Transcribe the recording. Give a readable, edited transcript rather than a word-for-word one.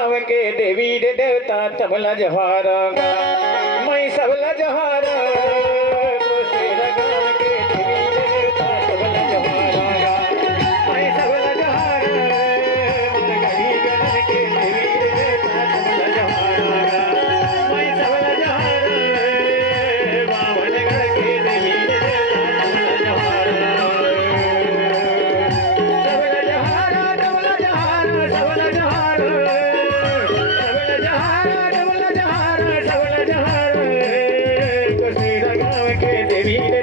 गाँव के देवी रे देवता तबला जवार मैं सबला जवार तेरा गाँव के देवी रे देवता तबला जवार मैं सबला जवार गढ़ी गढ़ के देवी रे देवता तबला जवार मैं सबला जवार बावनगढ़ के देवी रे देवता तबला जवार सबला जवार तबला जवार सबला जवार देवी रे